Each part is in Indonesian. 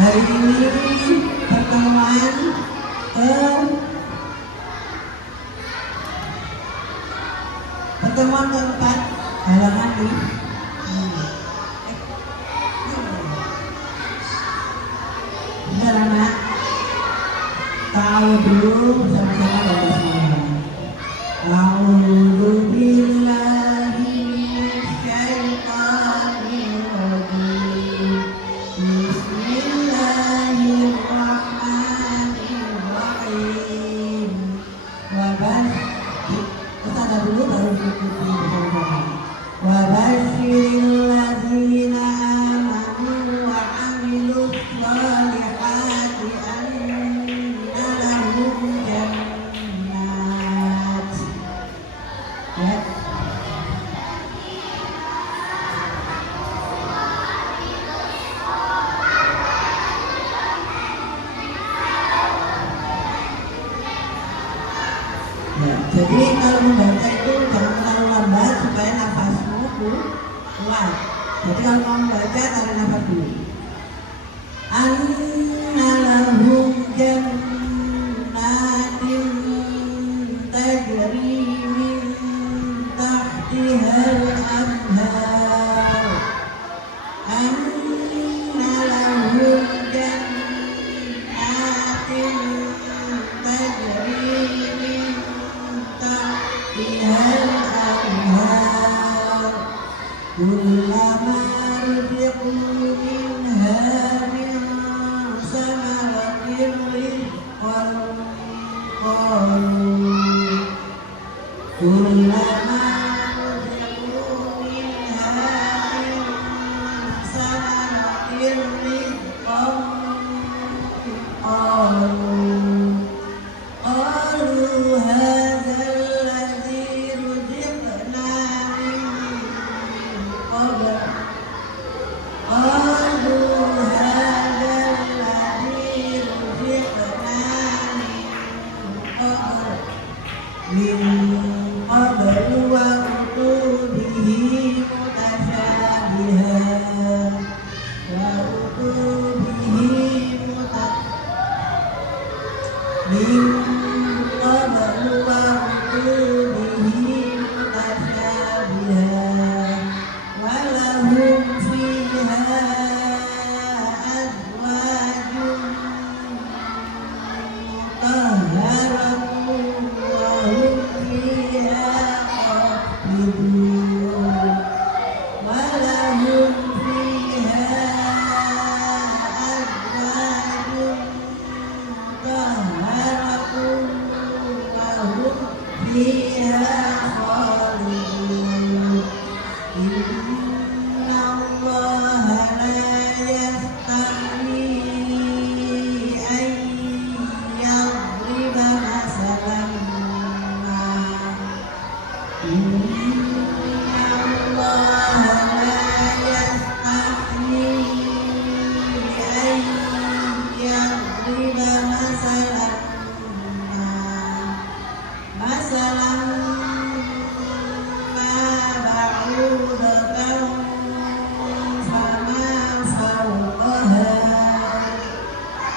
Hari ini pertemuan keempat halaman di anak tahu dulu bersama-sama dari semuanya. A'udzu billahi minasyaitonir rajim. Bismillahirrahmanirrahim. Kita ada dulu baru diikuti bersama-sama. Wa basyiril ladzina amanu wa 'amilus sholihati anna lahum jannat. Ya. Ya, jadi kalau membaca itu jangan terlalu lambat supaya nafasmu kuat. Jadi kalau mau membaca tarik nafas dulu. Anna lahum jannatin tajri min tahtihal anhar. Anna lahum jannatin tajri min tahtihal anhar. Kullama ruziqu minha min samaratin rizqan qalu kullama ruziqu minha min samaratin rizqan qalu hadzal ladzi ruziqna min qabl qalu hadzal ladzi ruziqna min qabl wa utu bihi mutasyabihan wa utu bihi min qabl wa utu bihi mutasyabihan wa lahum fiha azwajun mutahharatun wa hum fiha khalidun wa lahum fiha azwajun mutahharatun wa hum fiha khalidun. Inna Allaha la yastahi an yadriba masalan ma. Inna Allaha la yastahi an yadriba masalan ma. Masalan ma ba'udatan fama fawqaha.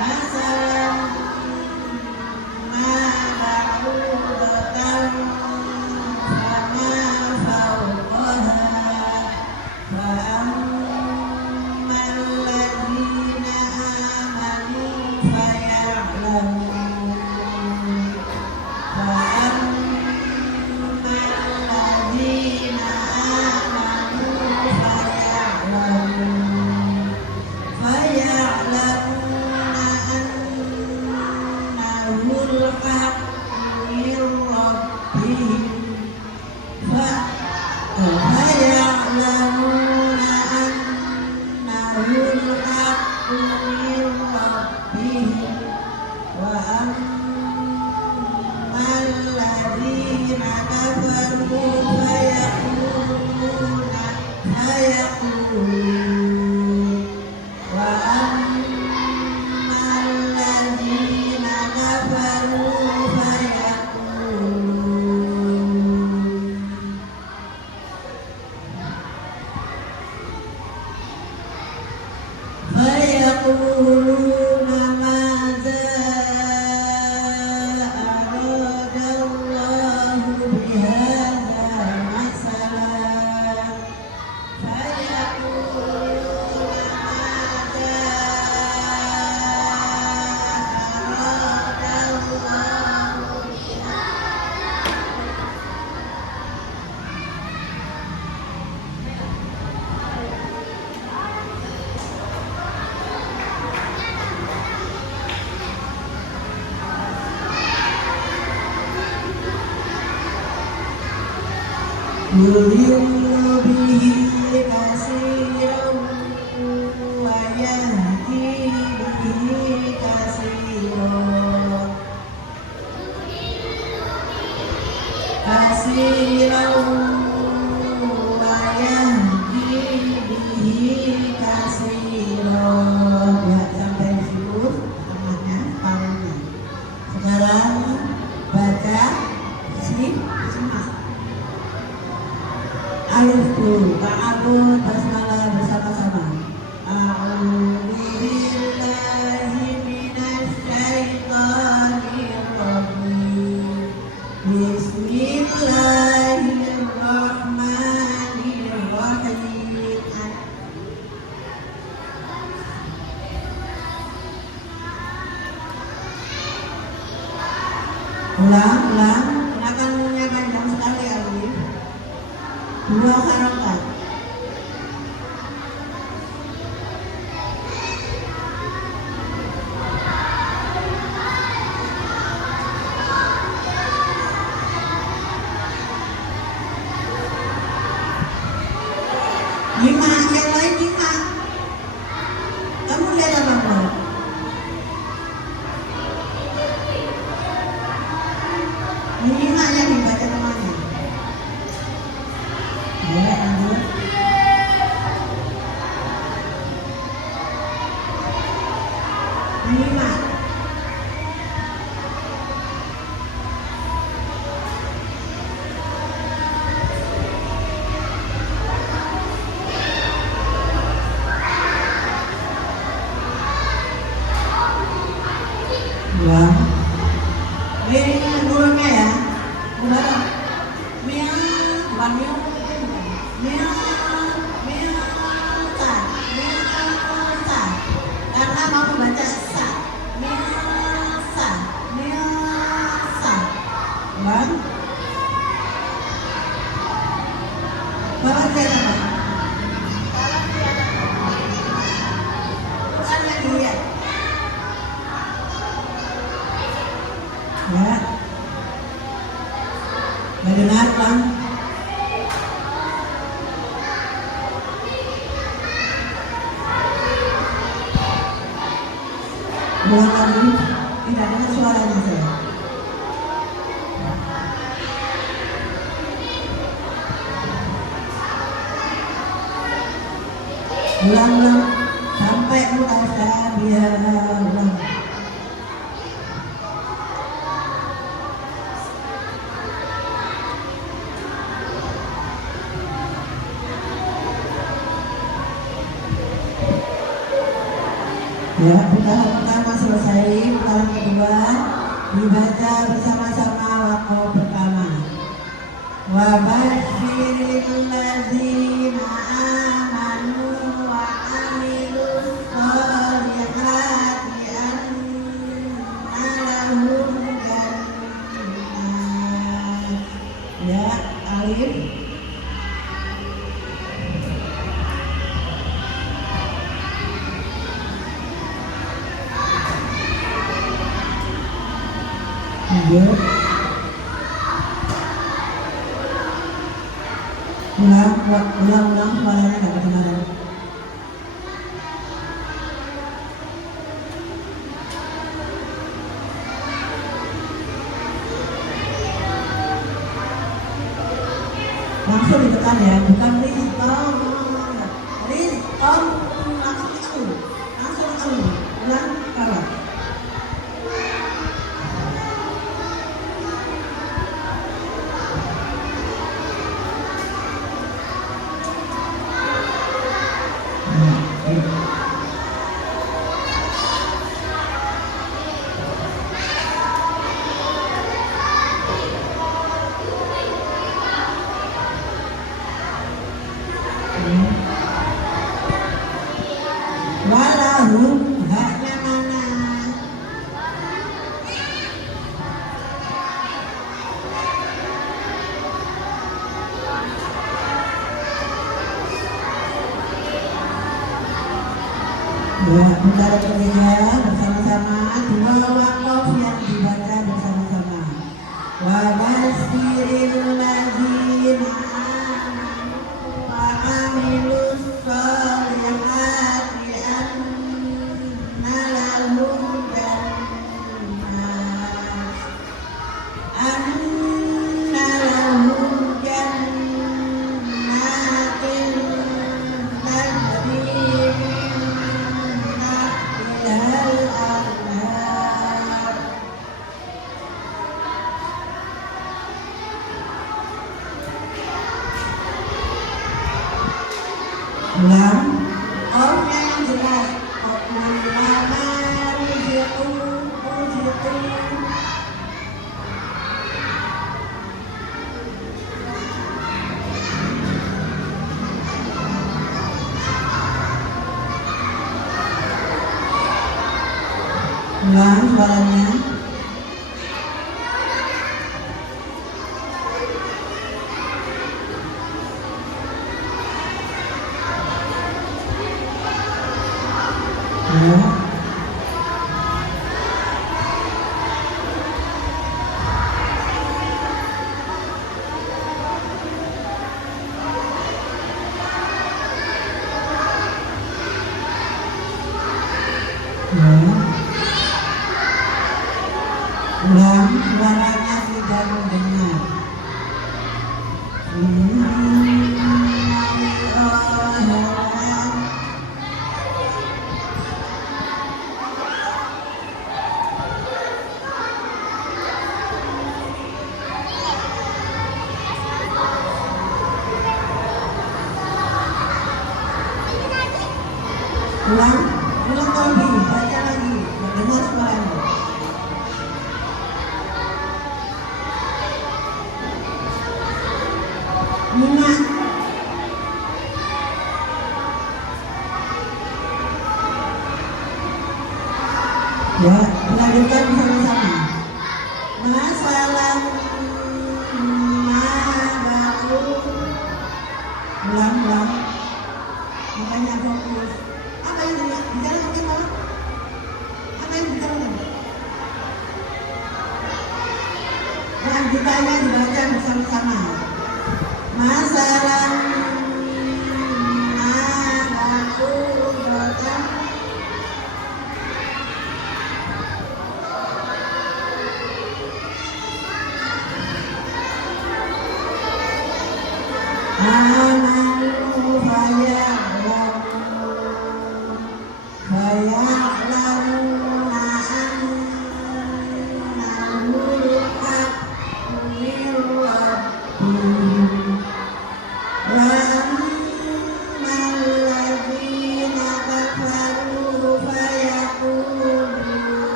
Masalan ma ba'udatan fama fawqaha. Fa ammal ladzina amanu faya'lamun. Fa ammal ladzina amanu faya'lamuna annahul haqqu min rabbihim. Faya'lamuna annahul haqqu min rabbihim. Wa ammal ladzina kafaru fayaqulun wa ammal ladzina kafaru fayaqulun yudhillu bihi katsiran wa yahdi bihi katsiran wa yahdi bihi katsiran. Ya, sampai di situ tengahnya, paruhnya. Sekarang baca simak. Alif dulu, ta'awun basmalah bersama-sama. A'udzu billahi minasy syaithanir rajim. Bismillahirrahmanirrahim. Ulang. Akan panjang sekali Alif. 2 harakat. Lima, yang lain 5. Kamu lihat apa? Ini 5 yang dibaca temannya. Ya, lanjut. Ini 5. Ulang. Ini gurunya ya. Udah. Miau, bukan miau. Karena mau membaca sa. Miasa. Ulang. Bapak lihat apa? Quran lagi lihat. Ya. Mendengar Bang? Ulang lagi. Tidak dengar suaranya saya. Ulang sampai mutasyabihah. Ulang. Ya, putaran pertama selesai, putaran kedua dibaca bersama-sama waktu pertama. Wa basyiril ladzina amanu wa amilus sholihati anna lahum jannat. Ya, Alif. Lanjut. Ulang suaranya nggak kedengaran. Langsung ditekan ya, bukan rizqan. Rizqan langsung ulang kalau. Walahum haknya mana? Ya, putaran ketiga bersama-sama, 2 waqaf yang dibaca bersama-sama. Wa basyiril ladzina amilus sholihati anna lahum jannatin tajri min tahtihal anhar. Ulang, orangnya yang jelas. Kullama ruziqu ulang suaranya. Ya. Ulang suaranya tidak mendengar. Ulang lagi, baca lagi, dengar suaranya. Ingat. Ya, lanjutkan bersama-sama. Masalah baru. Ulang. Makanya fokus. Apa yang bicara apa? Apa yang bicara? Lanjutannya dibaca bersama-sama. Masalah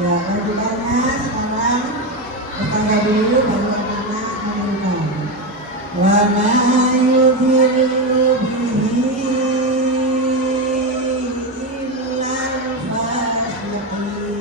ya, lanjutannya sekarang bertanya dulu bagaimana menentukan. Wa ma yudhillu bihi illal fasiqin.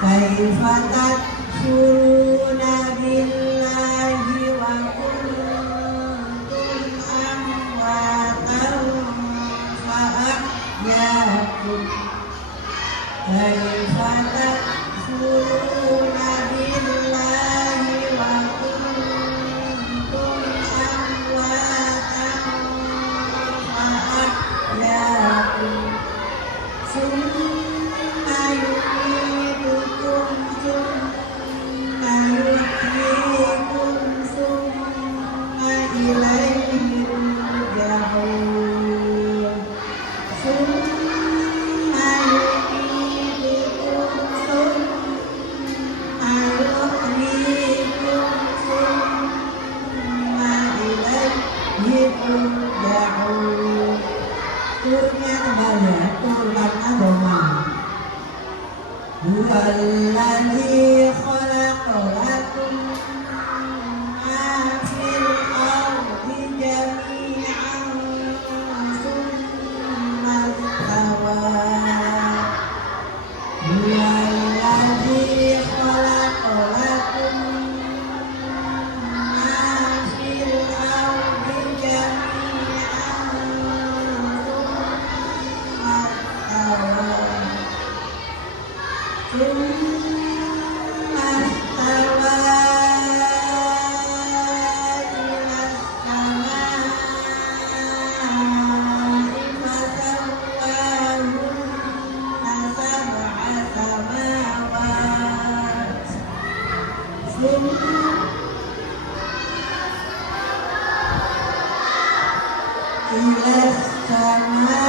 kaifa takfuruna billahi wa kuntum amwatan fa ahyaakum kaifa takfuruna billahi wa kuntum amwatan fa ahyaakum summa yu'idukum summa yuhyikum summa ilayhi turja'un summa yu'idukum summa yuhyikum summa ilayhi turja'un. Turnya kembali ya, turunannya doma. Huwallazi khalaqa lakum ma fil ardi jami'an tsumma istawa. Huwallazi khalaqa lakum ma fil ardi jami'an ثم استوى إلى السماء فسواهن سبع سماوات ثم إلى السماء